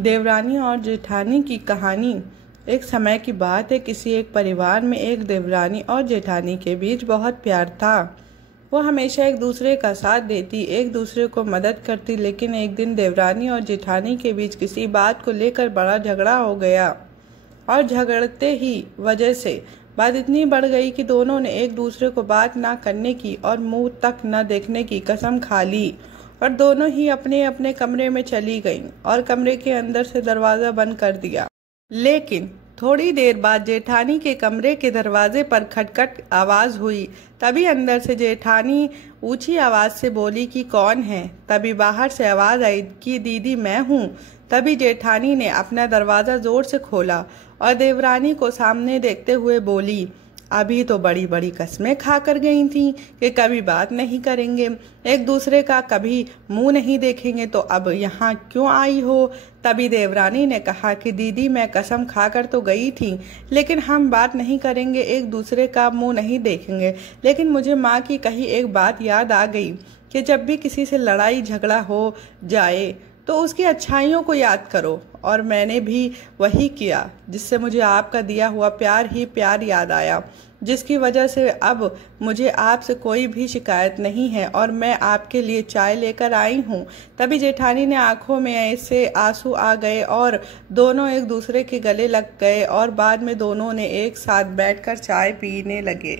देवरानी और जेठानी की कहानी। एक समय की बात है, किसी एक परिवार में एक देवरानी और जेठानी के बीच बहुत प्यार था। वो हमेशा एक दूसरे का साथ देती, एक दूसरे को मदद करती। लेकिन एक दिन देवरानी और जेठानी के बीच किसी बात को लेकर बड़ा झगड़ा हो गया और झगड़ते ही वजह से बात इतनी बढ़ गई कि दोनों ने एक दूसरे को बात ना करने की और मुंह तक न देखने की कसम खा ली और दोनों ही अपने अपने कमरे में चली गईं और कमरे के अंदर से दरवाज़ा बंद कर दिया। लेकिन थोड़ी देर बाद जेठानी के कमरे के दरवाजे पर खटखट आवाज़ हुई। तभी अंदर से जेठानी ऊंची आवाज़ से बोली कि कौन है। तभी बाहर से आवाज़ आई कि दीदी मैं हूँ। तभी जेठानी ने अपना दरवाज़ा ज़ोर से खोला और देवरानी को सामने देखते हुए बोली, अभी तो बड़ी बड़ी कस्में खाकर गई थी कि कभी बात नहीं करेंगे, एक दूसरे का कभी मुंह नहीं देखेंगे, तो अब यहाँ क्यों आई हो। तभी देवरानी ने कहा कि दीदी मैं कसम खाकर तो गई थी, लेकिन हम बात नहीं करेंगे, एक दूसरे का मुंह नहीं देखेंगे। लेकिन मुझे माँ की कही एक बात याद आ गई कि जब भी किसी से लड़ाई झगड़ा हो जाए तो उसकी अच्छाइयों को याद करो, और मैंने भी वही किया, जिससे मुझे आपका दिया हुआ प्यार ही प्यार याद आया, जिसकी वजह से अब मुझे आपसे कोई भी शिकायत नहीं है और मैं आपके लिए चाय लेकर आई हूँ। तभी जेठानी ने आंखों में ऐसे आंसू आ गए और दोनों एक दूसरे के गले लग गए और बाद में दोनों ने एक साथ बैठकर चाय पीने लगे।